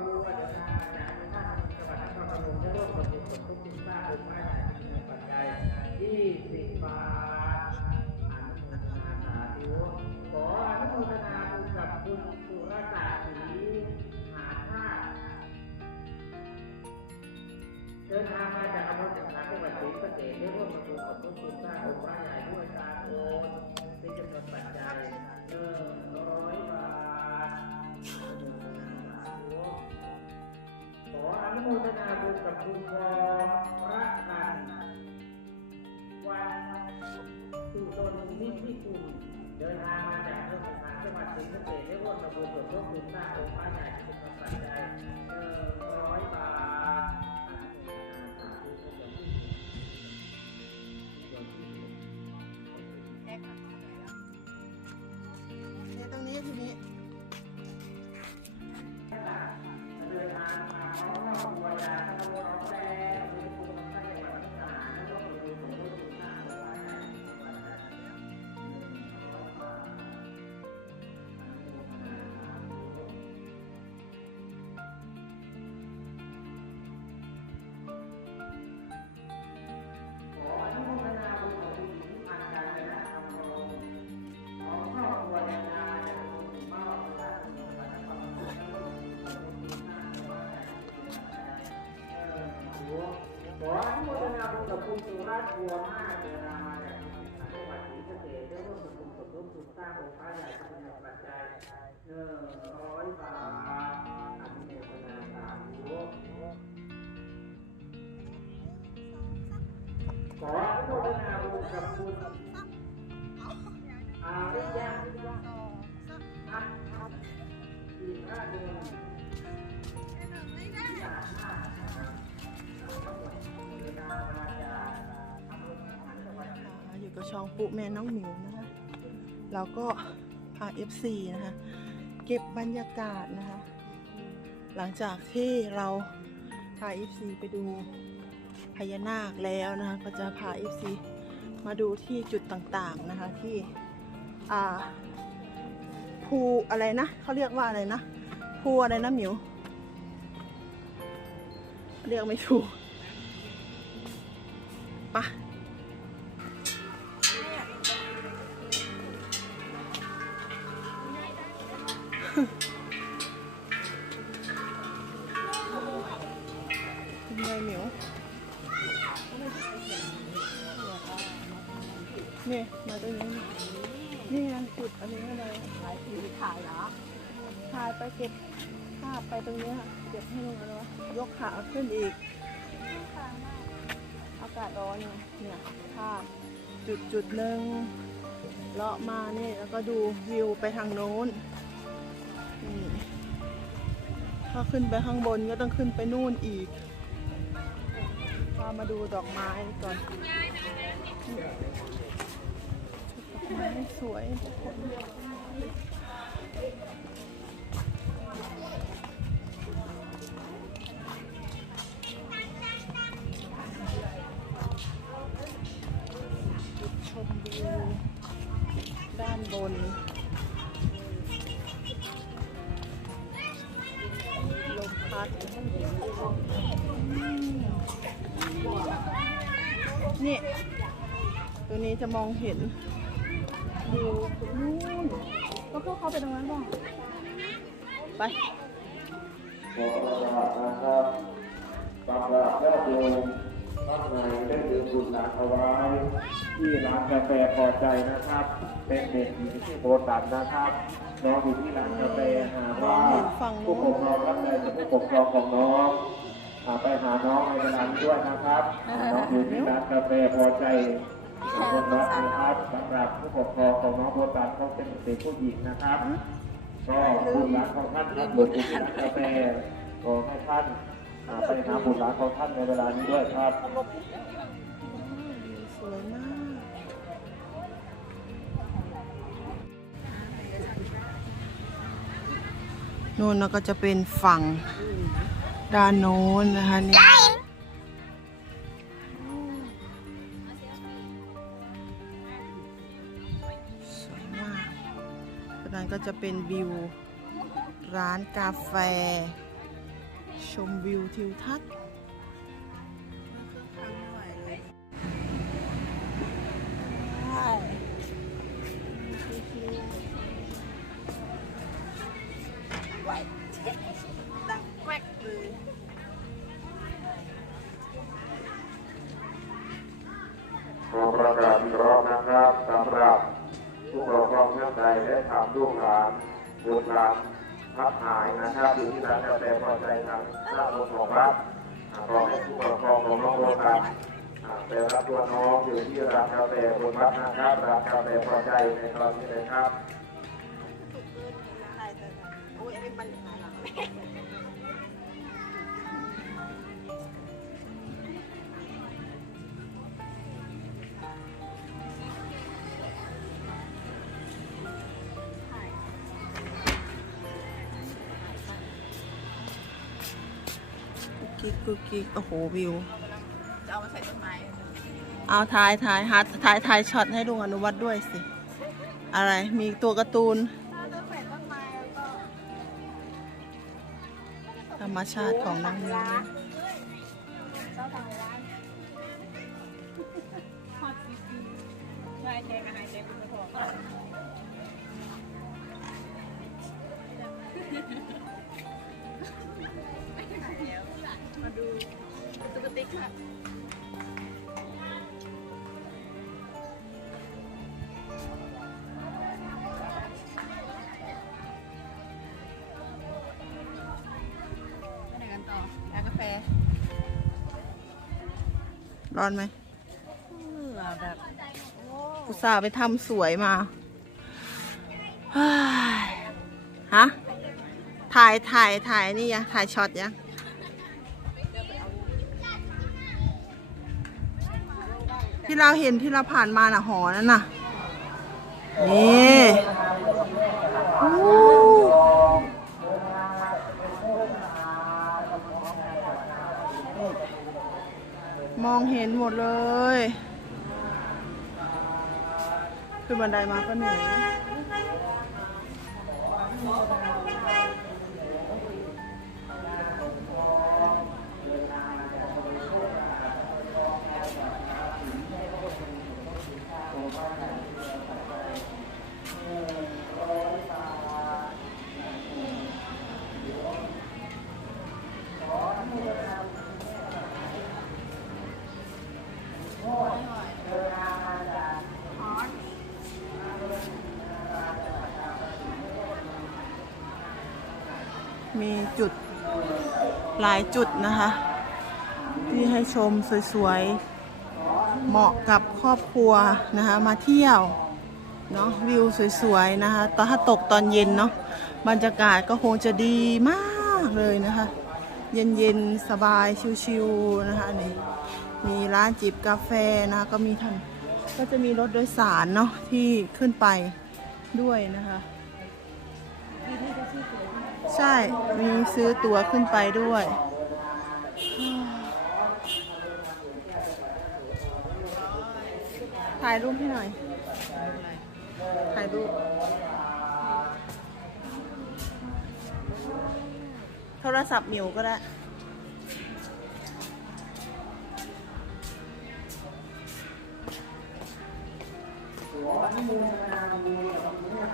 ครัวเดินทางมาจากท่านจังหวัดนครพนมได้ร่วมกับบุญสมทบทุนสร้างองค์พระใหญ่ที่มีปัจจัย20บาทอนุโมทนาสาธุขออนุโมทนาบุญกับคุณสุรศักดิ์ศรีหาชาติเดินทางมาจากอำเภอสังขารจังหวัดศรีสะเกษได้ร่วมประชุมกับ นนิพิคุณเดินทางมาจากอำเภอสังขารจังหวัดศรีสะเกษได้ร่วมประชุมกับทุกทุนสร้างองค์พระใหญ่ที่เป็นจำนวนปัจ คุณสุรัตน์บัวมากเดินทามาจากจังหวัดศรีสะเกษได้ร่วมกับคุณสมทบทุนสร้างองค์พระใหญ่เป็นหลักปัจจัยหนึ่งร้อยบาทอันุโมทนาสาธุขออนุโมทนาบุญกับคุณอาริยะอัดอีกห้าดือน กับช่องปุ๊แม่น้องหมิวนะคะเราก็พา FC นะคะเก็บบรรยากาศนะคะ หลังจากที่เราพา FC ไปดูพญานาคแล้วนะคะ ก็จะพา FC มาดูที่จุดต่างๆนะคะที่อ่าภูอะไรนะเขาเรียกว่าอะไรนะภูอะไรนะหมิว เรียกไม่ถูกไปะ คุณยายเหมียวนี่มาตรงนี้ นี่ไงจุดอันนี้อะไรถ่ายสีถ่ายเหรอถ่ายไปเก็บภาพไปตรงเนี้ยเก็บให้ลงแล้ววะยกขาขึ้นอีก อากาศร้อนเนี่ยภาพจุดจุดหนึ่งเลาะมานี่แล้วก็ดูวิวไปทางโน้น ถ้าขึ้นไปข้างบนก็ต้องขึ้นไปนู่นอีกพามาดูดอกไม้ก่อนดอกไม้สวยชมวิวด้านบน นี้จะมองเห็นดูตรงนู้นก็พวกเขาไปตรงนั้นบ้างไปขอประกาศนะครับสำหรับญาติโยมท่านไหนได้ดื่มบุญนาถวายที่ร้านกาแฟพอใจนะครับ เป็นเด็กหญิงที่โบตันนะครับน้องอยู่ที่ร้านกาแฟหาว่าผู้ปกครองรับใจจากผู้ปกครองของน้องอ่าไปหาน้องในร้านด้วยนะครับน้องอยู่ที่ร้านกาแฟพอใจ บนรถนะครับสำหรับผู้ปกครองของน้องโบตันเขาเป็นเด็กผู้หญิงนะครับ ก็บุญหลานของท่านท่านบุญที่ร้านกาแฟขอให้ท่านอ่าไปหาบุญหลานของท่านในเวลานี้ด้วยครับสวยมากนู่นแล้วก็จะเป็นฝั่งด้านโน้นนะคะนี่ จะเป็นวิว ร้านกาแฟ ชมวิวทิวทัศน์ ผู้ปกครองท่านใดได้ทำลูกหลานบุตรหลานพักหายนะครับอยู่ที่ร้านกาแฟพอใจทางหน้านของรัฐอ่าขอให้ผู้ปกครองของน้องโบตันอ่าไปรับตัวน้องอยู่ที่ร้านกาแฟบนวัดนะครับร้านกาแฟพอใจในตอนนี้นะครับ กุ๊กกิ๊กกุ๊กกิ๊กโอ้โหวิว จะเอามาใส่ต้นไม้เอาถ่ายถ่ายหาถ่ายถ่ายช็อตให้ลุงอนุวัฒน์ด้วยสิ อะไรมีตัวการ์ตูน ถ้าจะใส่ต้นไม้แล้วก็ธรรมชาติของน้องมิวเมาดูตุ๊กติ๊กค่ะไปไหนกันต่อร้านกาแฟร้อนไหมเหงื่อแบบอุตส่าห์ไปทำสวยมาเฮ้ยฮะถ่ายถ่ายถ่ายนี่ยังถ่ายช็อตยัง ที่เราเห็นที่เราผ่านมาน่ะหอนั่นน่ะ นี่อู้มองเห็นหมดเลย คือบันไดมาก็เหนื่อย มีจุดหลายจุดนะคะ ที่ให้ชมสวยๆ เหมาะกับครอบครัวนะคะ มาเที่ยวเนาะวิวสวยๆนะคะตอนถ้าตกตอนเย็นเนาะบรรยากาศก็คงจะดีมากเลยนะคะ เย็นๆ สบายชิวๆนะคะนี่มีร้านจิบกาแฟนะคะก็มีท่านก็จะมีรถโดยสารเนาะที่ขึ้นไปด้วยนะคะ ใช่ มีซื้อตั๋วขึ้นไปด้วย ถ่ายรูปให้หน่อย ถ่ายรูป โทรศัพท์หมิวก็ได้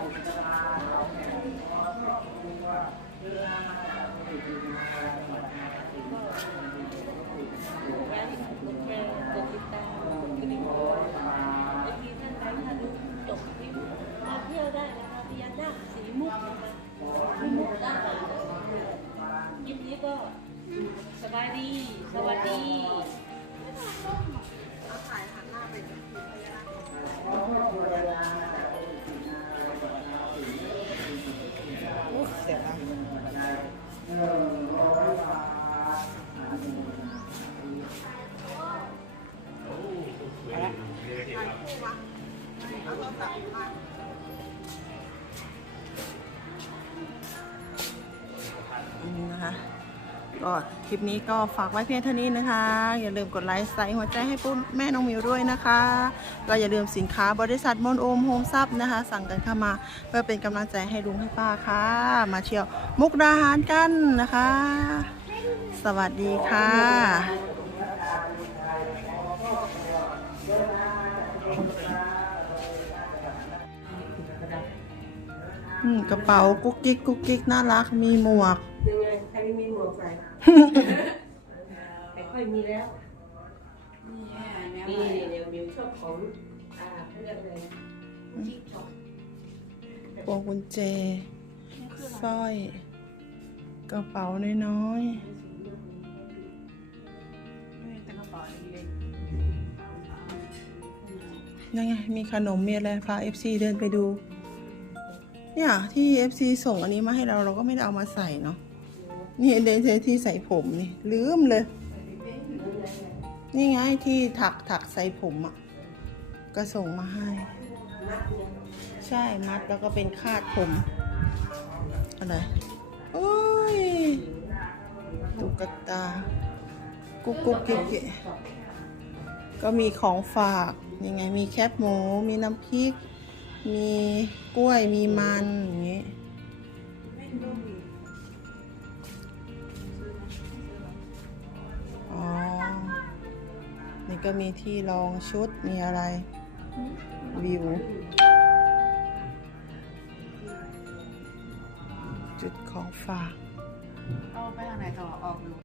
กด ดี สวัสดี ก็คลิปนี้ก็ฝากไว้เพียงเท่านี้นะคะ อย่าลืมกดไลค์ใส่หัวใจให้ปุ้มแม่น้องมิวด้วยนะคะ ก็อย่าลืมสินค้าบริษัทมอนโอมโฮมซับนะคะ สั่งกันเข้ามาเพื่อเป็นกำลังใจให้ลุงให้ป้าค่ะ มาเที่ยวมุกดาหารกันนะคะ สวัสดีค่ะกระเป๋ากุ๊กกิ๊กกุ๊กกิ๊กน่ารักมีหมวก ยังไงใครไม่มีหมวกใส่ไม่ค่อยมีแล้วนี่เดี๋ยวมิวชอบของ อ่าเขาเรียกอะไรจิ๊กช็อปพวงกุญแจสร้อย กระเป๋าน้อยแต่กระเป๋าเล็กๆนั่นไง มีขนมมีอะไรพา FC เดินไปดู เนี่ย ที่ FC ส่งอันนี้มาให้เราเราก็ไม่ได้เอามาใส่เนาะ นี่เดนที่ใส่ผมนี่ ลืมเลย นี่ไงที่ถักถักใส่ผมอะ ก็ส่งมาให้ ใช่มัดแล้วก็เป็นคาดผมอะไรโอ้ยตุ๊กตา กุ๊กกุ๊กกิ๊กกิ๊กก็มีของฝากยังไงมีแคบหมู มีน้ำพริก มีกล้วยมีมันอย่างงี้ ก็มีที่รองชุดมีอะไร วิว จุดของฝาก เอาไปทางไหนต่อออกดู